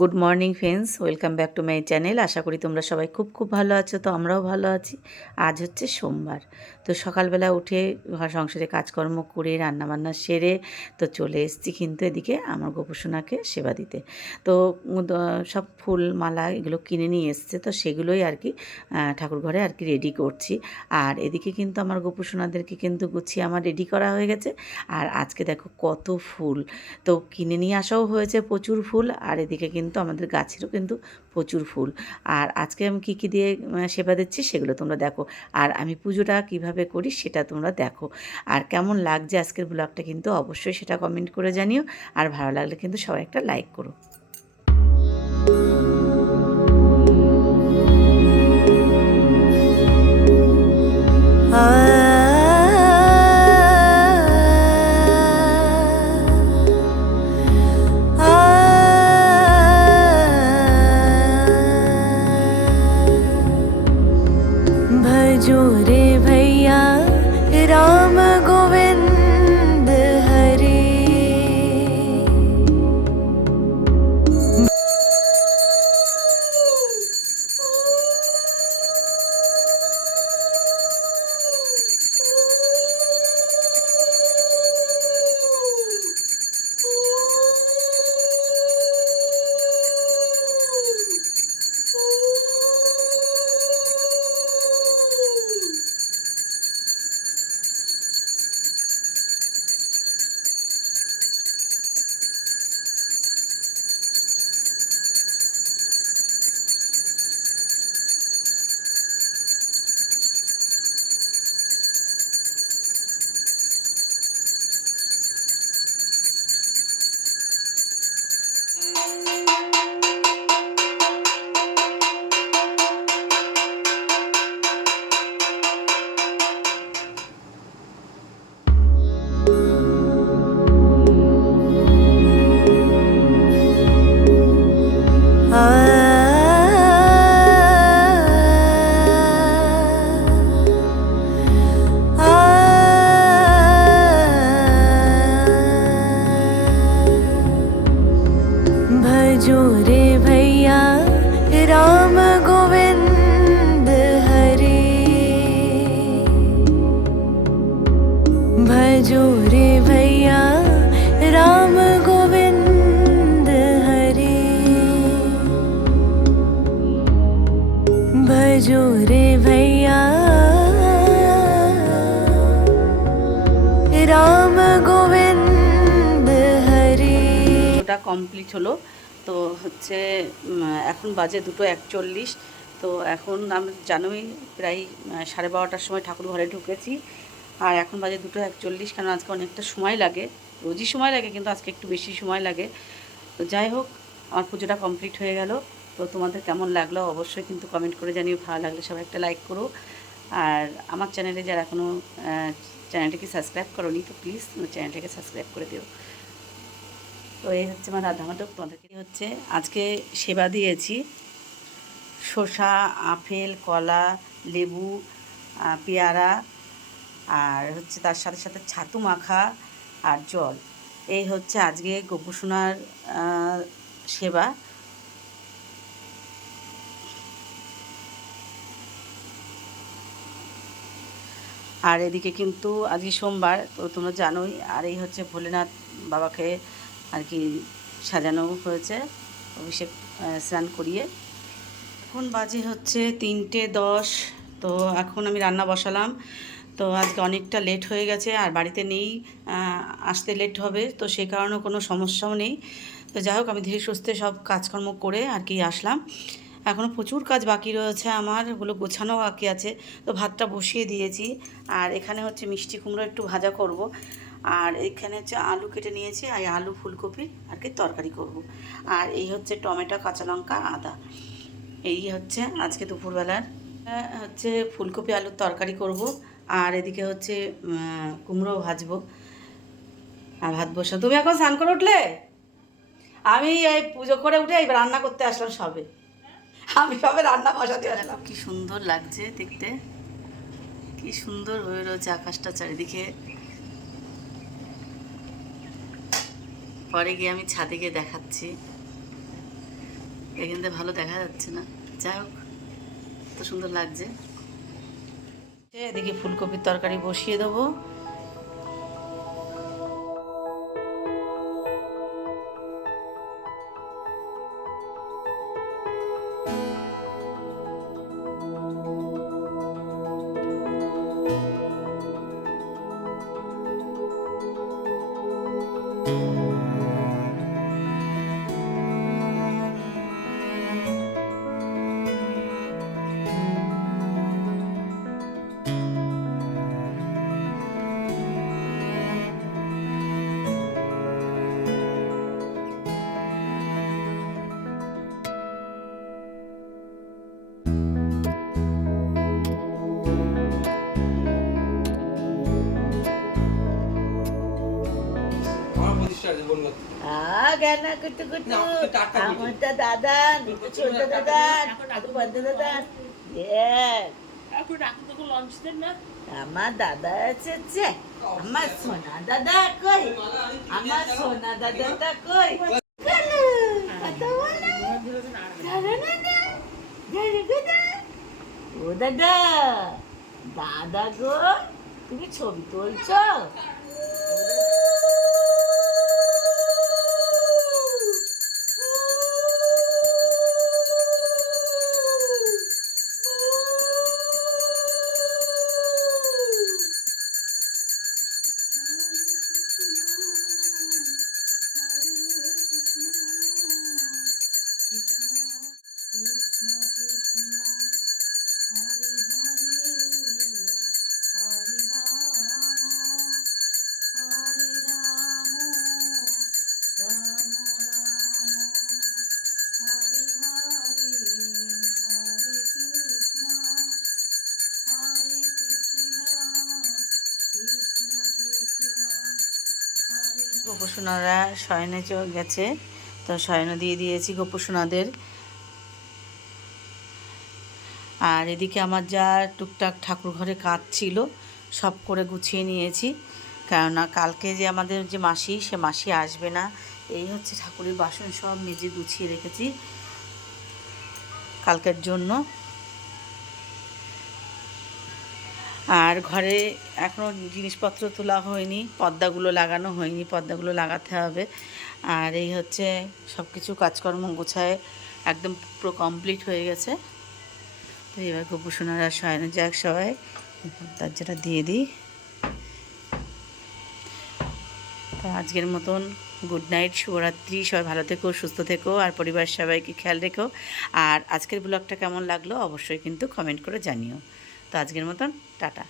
Good morning friends, welcome back to my channel. আশা করি তোমরা সবাই খুব খুব ভালো আছো, তো আমরাও ভালো আছি। আজ হচ্ছে সোমবার। তো সকালবেলা উঠে ঘর সংসারে কাজকর্ম করে, রান্নাবান্না সেরে তো চলে এসেছি কিন্তু এদিকে আমার গোপুসোনাকে সেবা দিতে। তো সব ফুল মালা এগুলো কিনে নিয়ে এসছে তো সেগুলোই আর কি ঠাকুর ঘরে আর কি রেডি করছি। আর এদিকে কিন্তু আমার গোপুসোনাদেরকে কিন্তু গুছিয়ে আমার রেডি করা হয়ে গেছে। আর আজকে দেখো কত ফুল। তো কিনে নিয়ে আসাও হয়েছে প্রচুর ফুল। আর এদিকে কিন্তু আমাদের গাছেরও কিন্তু প্রচুর ফুল। আর আজকে আমি কী কী দিয়ে সেবা দিচ্ছি সেগুলো তোমরা দেখো। আর আমি পুজোটা কীভাবে করি সেটা তোমরা দেখো। আর কেমন লাগছে আজকের ব্লগটা কিন্তু অবশ্যই সেটা কমেন্ট করে জানিও। আর ভালো লাগলে কিন্তু সবাই একটা লাইক করো। भजो भजो रे भैया राम गोविंद हरे ওটা কমপ্লিট হলো তো হচ্ছে উম, এখন বাজে দুটো একচল্লিশ তো এখন আমরা জানোই প্রায় আহ, সাড়ে বারোটার সময় ঠাকুর ঘরে ঢুকেছি আর এখন বাজে দুটো একচল্লিশ কারণ আজকে অনেকটা সময় লাগে রোজই সময় লাগে কিন্তু আজকে একটু বেশি সময় লাগে তো যাই হোক আমার পুজোটা কমপ্লিট হয়ে গেল তো তোমাদের কেমন লাগল অবশ্যই কিন্তু কমেন্ট করে জানিও, ভালো লাগলে সবাই একটা লাইক করো। আর আমার চ্যানেলে যারা এখনও চ্যানেলটিকে সাবস্ক্রাইব করোনি, তো প্লিজ চ্যানেলটাকে সাবস্ক্রাইব করে দিও। তো এই হচ্ছে আমার রাধা মাধব, তোমাদেরকে হচ্ছে আজকে সেবা দিয়েছি। শসা, আপেল, কলা, লেবু পেয়ারা, আর হচ্ছে তার সাথে সাথে ছাতু মাখা আর জল। এই হচ্ছে আজকে গোপুসোনার সেবা। আর এদিকে কিন্তু আজকে সোমবার, তো তোমরা জানোই, আর এই হচ্ছে ভোলেনাথ বাবাকে আর কি সাজানো হয়েছে, অভিষেক স্নান করিয়ে। এখন বাজে হচ্ছে তিনটে দশ, তো এখন আমি রান্না বসালাম। তো আজকে অনেকটা লেট হয়ে গেছে, আর বাড়িতে নেই আসতে লেট হবে, তো সে কারণে কোনো সমস্যাও নেই। তো যাই হোক, আমি ধীরে সুস্থে সব কাজকর্ম করে আর কি আসলাম। এখনও প্রচুর কাজ বাকি রয়েছে আমার ওগুলো গোছানো বাকি আছে। তো ভাতটা বসিয়ে দিয়েছি। আর এখানে হচ্ছে মিষ্টি কুমড়ো একটু ভাজা করব। আর এখানে হচ্ছে আলু কেটে নিয়েছি, আর আলু ফুলকপি আর কি তরকারি করব। আর এই হচ্ছে টমেটো, কাঁচা লঙ্কা, আদা। এই হচ্ছে আজকে দুপুরবেলার হচ্ছে ফুলকপি আলুর তরকারি করব। আর এদিকে হচ্ছে কুমড়ো ভাজবো। আর ভাত বসা তুমি এখন স্নান করে উঠলে? আমি এই পুজো করে উঠে এই রান্না করতে আসলাম সবে। আমি সবে রান্না বসাতে আসলাম কি সুন্দর লাগছে দেখতে। কি সুন্দর হয়ে রয়েছে আকাশটা চারিদিকে। পরে গিয়ে আমি ছাদে গিয়ে দেখাচ্ছি। এখান থেকে ভালো দেখা যাচ্ছে না। যাই হোক তো সুন্দর লাগছে। এদিকে ফুলকপির তরকারি বসিয়ে দেবো। গানা কুটু কুটু। আমারটা দাদা একটু ছোট দাদা বন্ধ দাদা। আমার দাদা আছে যে আমার সোনা দাদা কই? আমার সোনা দাদাটা কই? দাদা। ও দাদা দাদা গো তুমি ছবি তুলছো? গোপসোনারা শয়নে চ গেছে। তো শয়ন দিয়ে দিয়েছি গোপসোনাদের। আর এদিকে আমার যা টুকটাক ঠাকুর ঘরে কাজ ছিল, সব করে গুছিয়ে নিয়েছি। কেননা কালকে যে আমাদের যে মাসি, সে মাসি আসবে না, এই হচ্ছে ঠাকুরের বাসন সব মেজে গুছিয়ে রেখেছি। কালকের জন্য আর ঘরে এখনও জিনিসপত্র তোলা হয়নি পর্দাগুলো লাগানো হয়নি পর্দাগুলো লাগাতে হবে। আর এই হচ্ছে সব কিছু কাজকর্ম গোছায় একদম পুরো কমপ্লিট হয়ে গেছে। তো এবার গোপুসোনারা শয়নে যাক সবাই। তার যেটা দিয়ে দিই। তো আজকের মতন গুড নাইট শুভরাত্রি, সবাই ভালো থেকো, সুস্থ থেকো, আর পরিবার সবাইকে খেয়াল রেখো। আর আজকের ব্লগটা কেমন লাগল অবশ্যই কিন্তু কমেন্ট করে জানিও। তো আজকের মতন টাটা।